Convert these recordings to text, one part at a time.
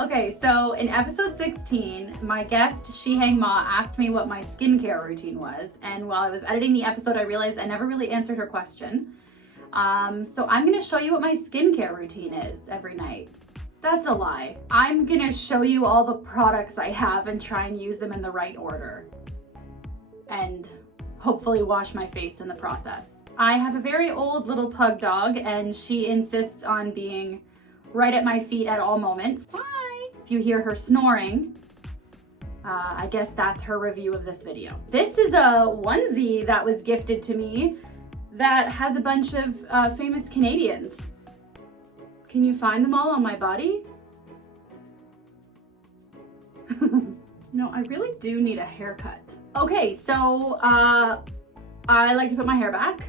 Okay, so in episode 16, my guest Cihang Ma asked me what my skincare routine was, and while I was editing the episode, I realized I never really answered her question. So I'm gonna show you what my skincare routine is every night. That's a lie. I'm gonna show you all the products I have and try and use them in the right order. And hopefully wash my face in the process. I have a very old little pug dog, and she insists on being right at my feet at all moments. Hi! If you hear her snoring, I guess that's her review of this video. This is a onesie that was gifted to me that has a bunch of famous Canadians. Can you find them all on my body? No, I really do need a haircut. Okay, so I like to put my hair back.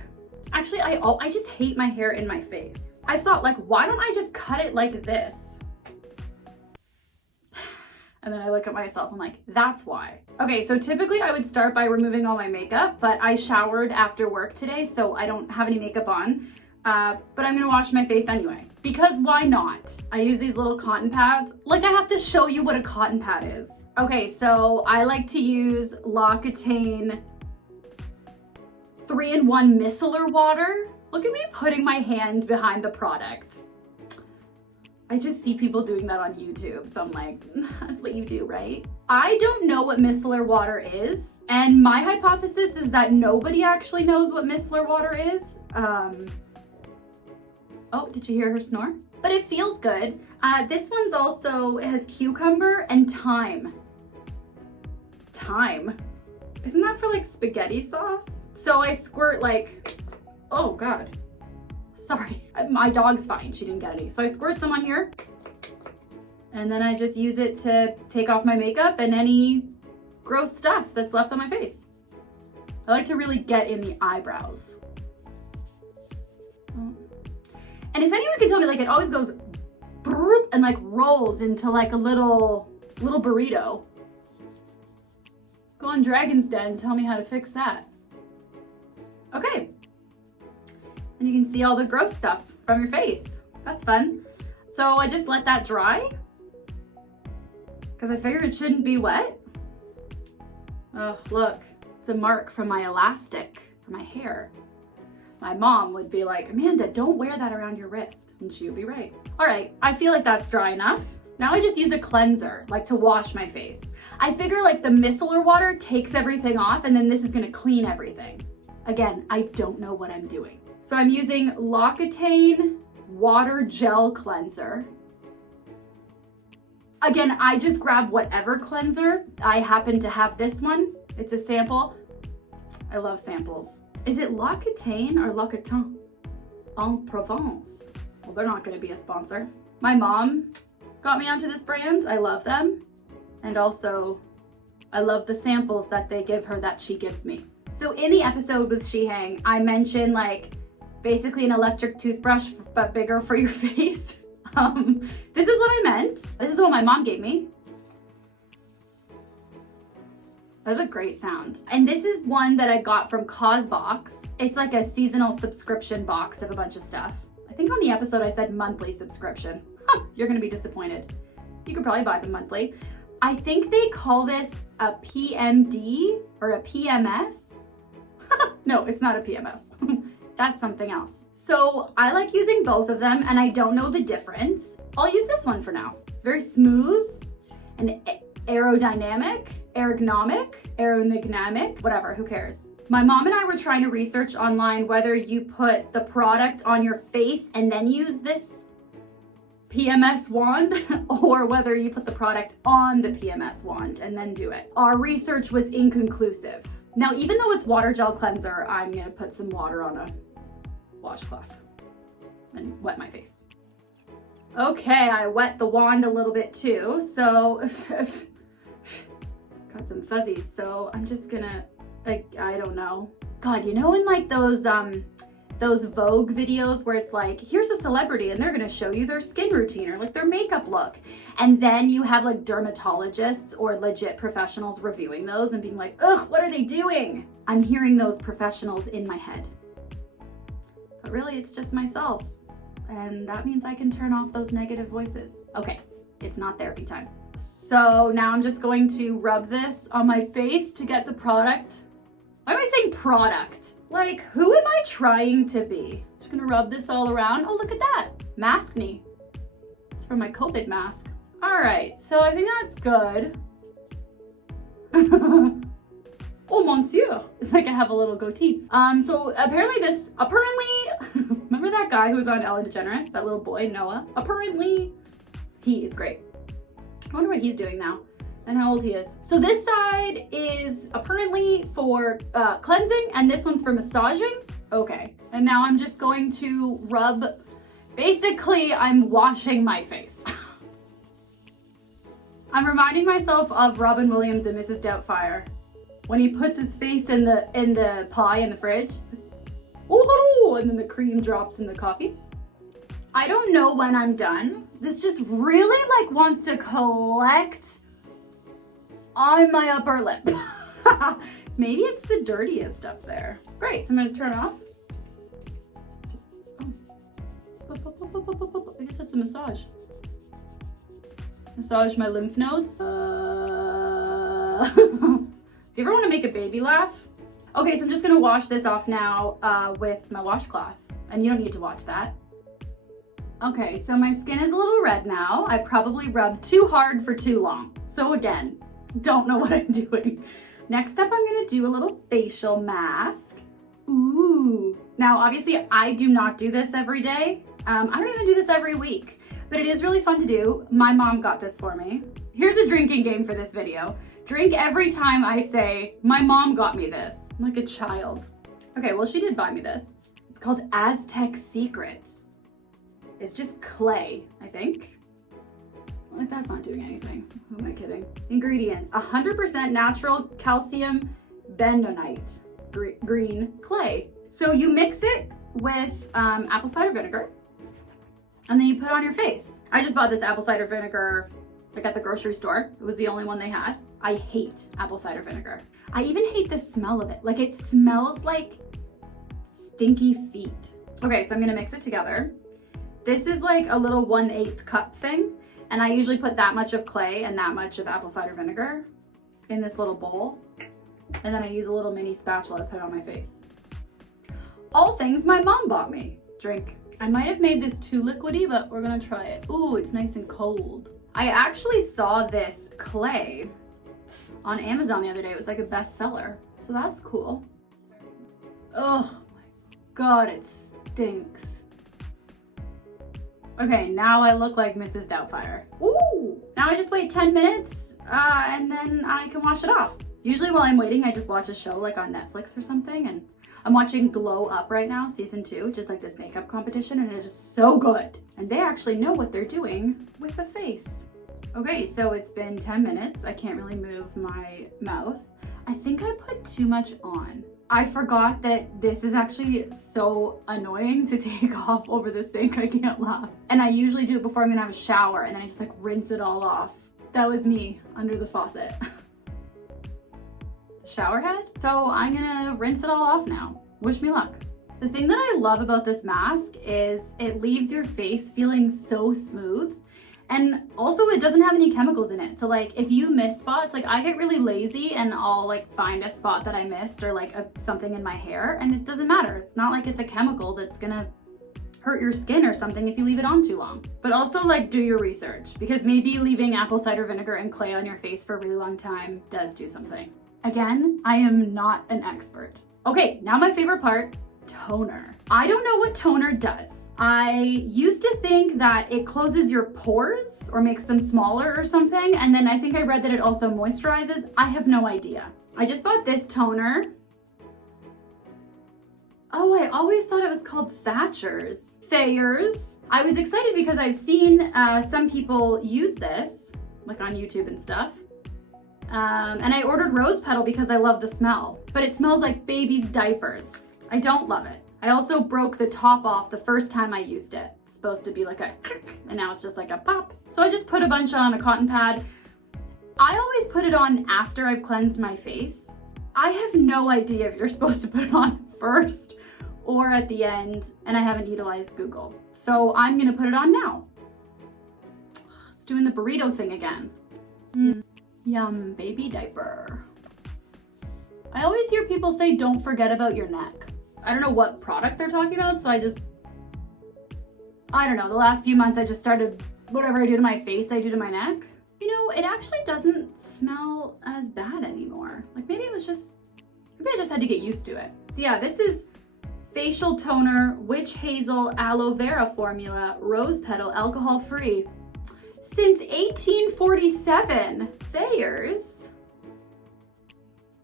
Actually, I just hate my hair in my face. I thought, like, why don't I just cut it like this? And then I look at myself, I'm like, that's why. Okay, so typically I would start by removing all my makeup, but I showered after work today, so I don't have any makeup on. But I'm gonna wash my face anyway, because why not? I use these little cotton pads. Like, I have to show you what a cotton pad is. Okay, so I like to use L'Occitane 3-in-1 micellar water. Look at me putting my hand behind the product. I just see people doing that on YouTube, so I'm like, that's what you do, right? I don't know what micellar water is, and my hypothesis is that nobody actually knows what micellar water is. Oh, did you hear her snore? But it feels good. This one's also, it has cucumber and thyme. Thyme? Isn't that for like spaghetti sauce? So I squirt like, oh God. Sorry, my dog's fine, she didn't get any. So I squirt some on here, and then I just use it to take off my makeup and any gross stuff that's left on my face. I like to really get in the eyebrows. And if anyone can tell me, like, it always goes and like rolls into like a little burrito. Go on Dragon's Den and tell me how to fix that. Okay. And you can see all the gross stuff from your face. That's fun. So I just let that dry because I figured it shouldn't be wet. Oh, look, it's a mark from my elastic for my hair. My mom would be like, Amanda, don't wear that around your wrist. And she would be right. All right, I feel like that's dry enough. Now I just use a cleanser, like to wash my face. I figure like the micellar water takes everything off, and then this is gonna clean everything. Again, I don't know what I'm doing. So I'm using L'Occitane Water Gel Cleanser. Again, I just grab whatever cleanser. I happen to have this one. It's a sample. I love samples. Is it L'Occitane or L'Occitane en Provence? Well, they're not gonna be a sponsor. My mom got me onto this brand. I love them. And also, I love the samples that they give her that she gives me. So in the episode with Cihang, I mentioned like basically an electric toothbrush, but bigger for your face. This is what I meant. This is the one my mom gave me. That's a great sound. And this is one that I got from Cosbox. It's like a seasonal subscription box of a bunch of stuff. I think on the episode I said monthly subscription. You're gonna be disappointed. You could probably buy them monthly. I think they call this a PMD or a PMS. No, it's not a PMS. That's something else. So I like using both of them, and I don't know the difference. I'll use this one for now. It's very smooth and aerodynamic, whatever, who cares? My mom and I were trying to research online whether you put the product on your face and then use this PMS wand or whether you put the product on the PMS wand and then do it. Our research was inconclusive. Now, even though it's water gel cleanser, I'm gonna put some water on a washcloth and wet my face. Okay, I wet the wand a little bit too, so got some fuzzies, so I'm just gonna, like, I don't know. God, you know in like those Vogue videos where it's like, here's a celebrity and they're gonna show you their skin routine or like their makeup look. And then you have like dermatologists or legit professionals reviewing those and being like, ugh, what are they doing? I'm hearing those professionals in my head. But really, it's just myself. And that means I can turn off those negative voices. Okay, it's not therapy time. So now I'm just going to rub this on my face to get the product. Why am I saying product? Like, who am I trying to be? Just gonna rub this all around. Oh, look at that. Mask me. It's for my COVID mask. All right, so I think that's good. Oh, monsieur. It's like I have a little goatee. So apparently remember that guy who was on Ellen DeGeneres? That little boy, Noah? Apparently, he is great. I wonder what he's doing now and how old he is. So this side is apparently for cleansing and this one's for massaging. Okay, and now I'm just going to rub, basically I'm washing my face. I'm reminding myself of Robin Williams in Mrs. Doubtfire when he puts his face in the pie in the fridge. Oh, and then the cream drops in the coffee. I don't know when I'm done. This just really like wants to collect on my upper lip. Maybe it's the dirtiest up there. Great, so I'm gonna turn it off. Oh. I guess it's a massage. Massage my lymph nodes. Do you ever want to make a baby laugh? Okay, so I'm just gonna wash this off now with my washcloth. And you don't need to watch that. Okay, so my skin is a little red now. I probably rubbed too hard for too long. So again, don't know what I'm doing. Next up, I'm gonna do a little facial mask. Ooh. Now, obviously, I do not do this every day. I don't even do this every week, but it is really fun to do. My mom got this for me. Here's a drinking game for this video. Drink every time I say, my mom got me this. I'm like a child. Okay, well, she did buy me this. It's called Aztec Secret. It's just clay, I think. Like, that's not doing anything. Who am I kidding? Ingredients: 100% natural calcium bentonite green clay. So you mix it with apple cider vinegar and then you put it on your face. I just bought this apple cider vinegar like at the grocery store. It was the only one they had. I hate apple cider vinegar. I even hate the smell of it. Like, it smells like stinky feet. Okay, so I'm gonna mix it together. This is like a little 1/8 cup thing. And I usually put that much of clay and that much of apple cider vinegar in this little bowl. And then I use a little mini spatula to put it on my face. All things my mom bought me. Drink. I might have made this too liquidy, but we're gonna try it. Ooh, it's nice and cold. I actually saw this clay on Amazon the other day. It was like a bestseller. So that's cool. Oh my God, it stinks. Okay, now I look like Mrs. Doubtfire. Ooh! Now I just wait 10 minutes and then I can wash it off. Usually while I'm waiting, I just watch a show like on Netflix or something, and I'm watching Glow Up right now, season 2, which is like this makeup competition, and it is so good. And they actually know what they're doing with the face. Okay, so it's been 10 minutes. I can't really move my mouth. I think I put too much on. I forgot that this is actually so annoying to take off over the sink. I can't laugh. And I usually do it before I'm gonna have a shower, and then I just like rinse it all off. That was me under the faucet. Shower head. So I'm gonna rinse it all off now. Wish me luck. The thing that I love about this mask is it leaves your face feeling so smooth. And also it doesn't have any chemicals in it. So like if you miss spots, like I get really lazy and I'll like find a spot that I missed or like something in my hair, and it doesn't matter. It's not like it's a chemical that's gonna hurt your skin or something if you leave it on too long. But also like do your research, because maybe leaving apple cider vinegar and clay on your face for a really long time does do something. Again, I am not an expert. Okay, now my favorite part, toner. I don't know what toner does. I used to think that it closes your pores or makes them smaller or something, and then I think I read that it also moisturizes. I have no idea. I just bought this toner. Oh, I always thought it was called Thatcher's. Thayer's. I was excited because I've seen some people use this, like on YouTube and stuff. And I ordered rose petal because I love the smell, but it smells like baby's diapers. I don't love it. I also broke the top off the first time I used it. It's supposed to be like a, and now it's just like a pop. So I just put a bunch on a cotton pad. I always put it on after I've cleansed my face. I have no idea if you're supposed to put it on first or at the end, and I haven't utilized Google. So I'm gonna put it on now. Let's doing the burrito thing again. Yum, baby diaper. I always hear people say, don't forget about your neck. I don't know what product they're talking about, so I don't know, the last few months I just started, whatever I do to my face, I do to my neck. You know, it actually doesn't smell as bad anymore. Like maybe I just had to get used to it. So yeah, this is facial toner, witch hazel aloe vera formula, rose petal, alcohol free. Since 1847, Thayer's.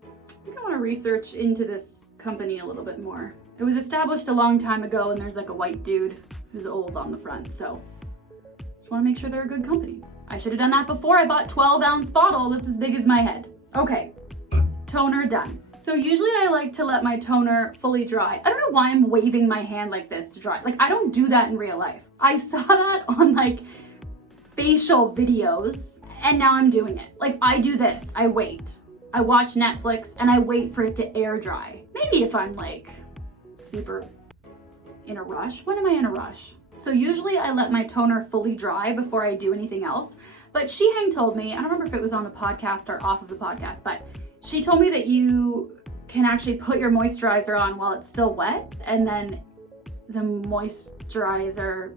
I think I want to research into this company a little bit more. It was established a long time ago and there's like a white dude who's old on the front, so just want to make sure they're a good company. I should have done that before I bought 12-ounce bottle that's as big as my head. Okay, toner done. So usually I like to let my toner fully dry. I don't know why I'm waving my hand like this to dry. Like I don't do that in real life. I saw that on like facial videos and now I'm doing it. Like I do this, I wait. I watch Netflix and I wait for it to air dry. Maybe if I'm like super in a rush. When am I in a rush? So usually I let my toner fully dry before I do anything else. But Cihang told me, I don't remember if it was on the podcast or off of the podcast, but she told me that you can actually put your moisturizer on while it's still wet and then the moisturizer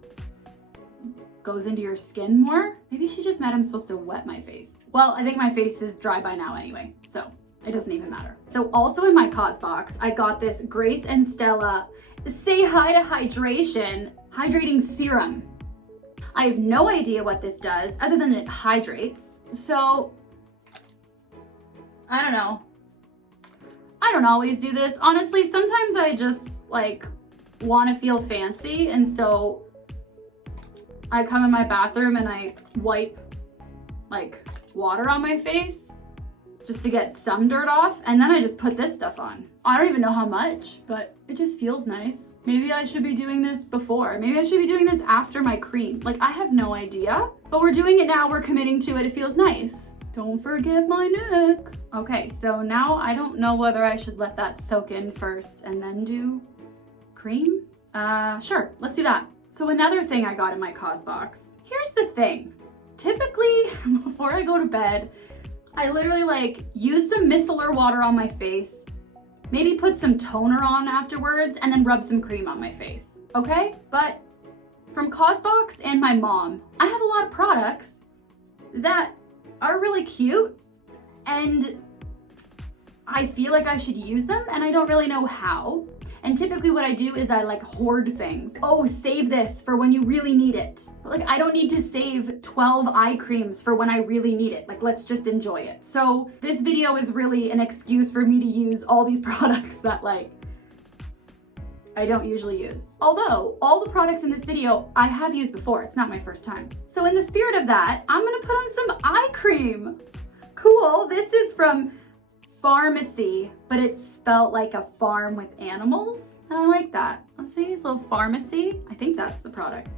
goes into your skin more. Maybe she just meant I'm supposed to wet my face. Well, I think my face is dry by now anyway, so it doesn't even matter. So also in my Cos box, I got this Grace and Stella Say Hi to Hydration Hydrating Serum. I have no idea what this does other than it hydrates. So, I don't know. I don't always do this. Honestly, sometimes I just like want to feel fancy and so I come in my bathroom and I wipe like water on my face just to get some dirt off and then I just put this stuff on. I don't even know how much, but it just feels nice. Maybe I should be doing this before. Maybe I should be doing this after my cream. Like I have no idea, but we're doing it now. We're committing to it. It feels nice. Don't forget my neck. Okay, so now I don't know whether I should let that soak in first and then do cream. Sure, let's do that. So another thing I got in my Cos box. Here's the thing. Typically, before I go to bed, I literally like use some micellar water on my face, maybe put some toner on afterwards, and then rub some cream on my face, okay? But from Cos box and my mom, I have a lot of products that are really cute and I feel like I should use them and I don't really know how. And typically what I do is I like hoard things. Oh, save this for when you really need it. But like I don't need to save 12 eye creams for when I really need it. Like let's just enjoy it. So this video is really an excuse for me to use all these products that like I don't usually use. Although all the products in this video I have used before. It's not my first time. So in the spirit of that, I'm gonna put on some eye cream. Cool, this is from Pharmacy, but it's spelt like a farm with animals. And I like that. Let's see, this little Pharmacy. I think that's the product.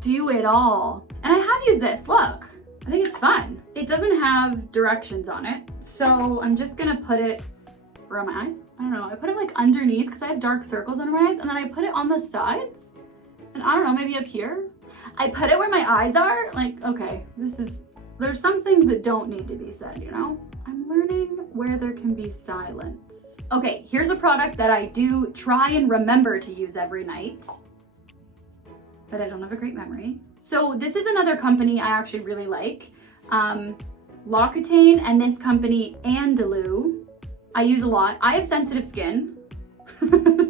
Do it all. And I have used this, look. I think it's fun. It doesn't have directions on it. So I'm just gonna put it around my eyes. I don't know, I put it like underneath because I have dark circles under my eyes and then I put it on the sides. And I don't know, maybe up here. I put it where my eyes are. Like, okay, there's some things that don't need to be said, you know? I'm learning where there can be silence. Okay, here's a product that I do try and remember to use every night, but I don't have a great memory. So this is another company I actually really like. L'Occitane and this company, Andalou, I use a lot. I have sensitive skin,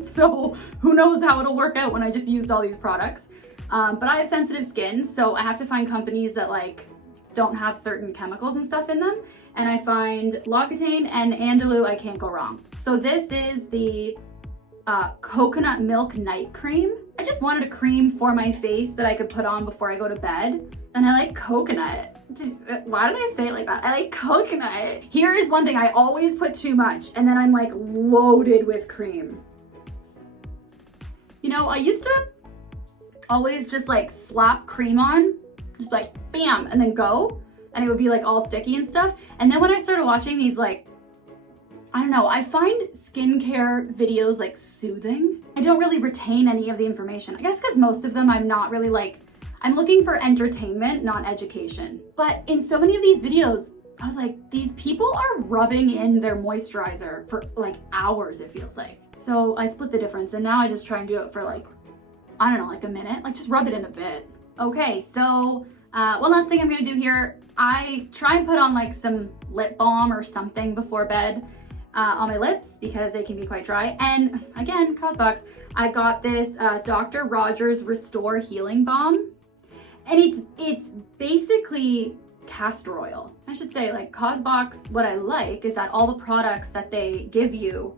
so who knows how it'll work out when I just used all these products. But I have sensitive skin, so I have to find companies that like don't have certain chemicals and stuff in them. And I find L'Occitane and Andalou, I can't go wrong. So this is the coconut milk night cream. I just wanted a cream for my face that I could put on before I go to bed. And I like coconut. Why did I say it like that? I like coconut. Here is one thing, I always put too much and then I'm like loaded with cream. You know, I used to always just like slap cream on, just like bam, and then go. And it would be like all sticky and stuff. And then when I started watching these like, I don't know, I find skincare videos like soothing. I don't really retain any of the information. I guess because most of them I'm not really like, I'm looking for entertainment, not education. But in so many of these videos, I was like, these people are rubbing in their moisturizer for like hours, it feels like. So I split the difference and now I just try and do it for like, I don't know, like a minute, like just rub it in a bit. Okay, so one last thing I'm gonna do here, I try and put on like some lip balm or something before bed on my lips because they can be quite dry. And again, Cosbox, I got this Dr. Rogers Restore Healing Balm. And it's basically castor oil. I should say, like, Cosbox, what I like is that all the products that they give you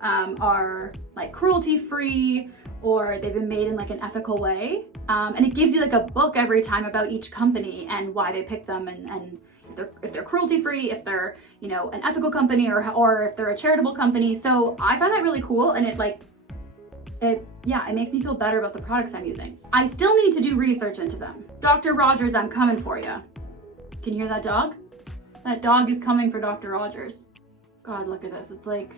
are like cruelty-free, or they've been made in like an ethical way. And it gives you like a book every time about each company and why they pick them, and if they're cruelty-free, if they're, you know, an ethical company, or if they're a charitable company. So I find that really cool, and it makes me feel better about the products I'm using. I still need to do research into them. Dr. Rogers, I'm coming for you. Can you hear that dog? That dog is coming for Dr. Rogers. God, look at this. It's like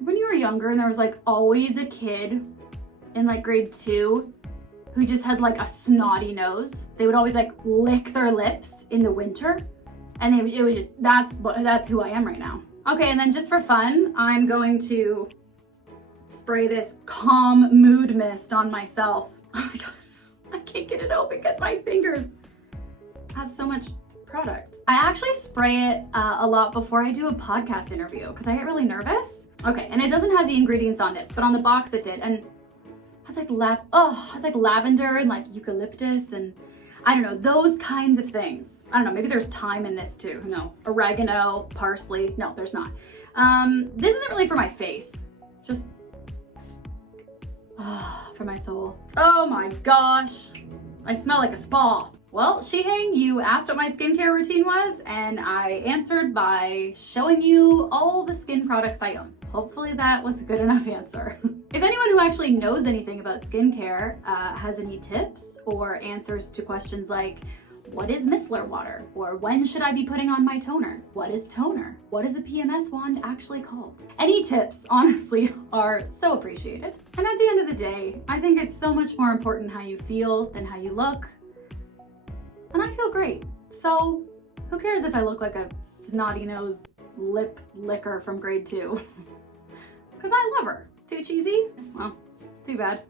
when you were younger and there was like always a kid in like grade 2 who just had like a snotty nose. They would always like lick their lips in the winter, and it would just, that's who I am right now. Okay, and then just for fun, I'm going to spray this calm mood mist on myself. Oh my God, I can't get it open because my fingers have so much product. I actually spray it a lot before I do a podcast interview because I get really nervous. Okay, and it doesn't have the ingredients on this, but on the box it did. And I was like lavender and like eucalyptus and I don't know, those kinds of things. I don't know, maybe there's thyme in this too, who knows? Oregano, parsley, no, there's not. This isn't really for my face, just for my soul. Oh my gosh, I smell like a spa. Well, Cihang, you asked what my skincare routine was, and I answered by showing you all the skin products I own. Hopefully that was a good enough answer. If anyone who actually knows anything about skincare has any tips or answers to questions like, what is micellar water? Or when should I be putting on my toner? What is toner? What is a PMS wand actually called? Any tips, honestly, are so appreciated. And at the end of the day, I think it's so much more important how you feel than how you look. And I feel great. So who cares if I look like a snotty-nosed lip licker from grade 2? Because I love her. Too cheesy? Well, too bad.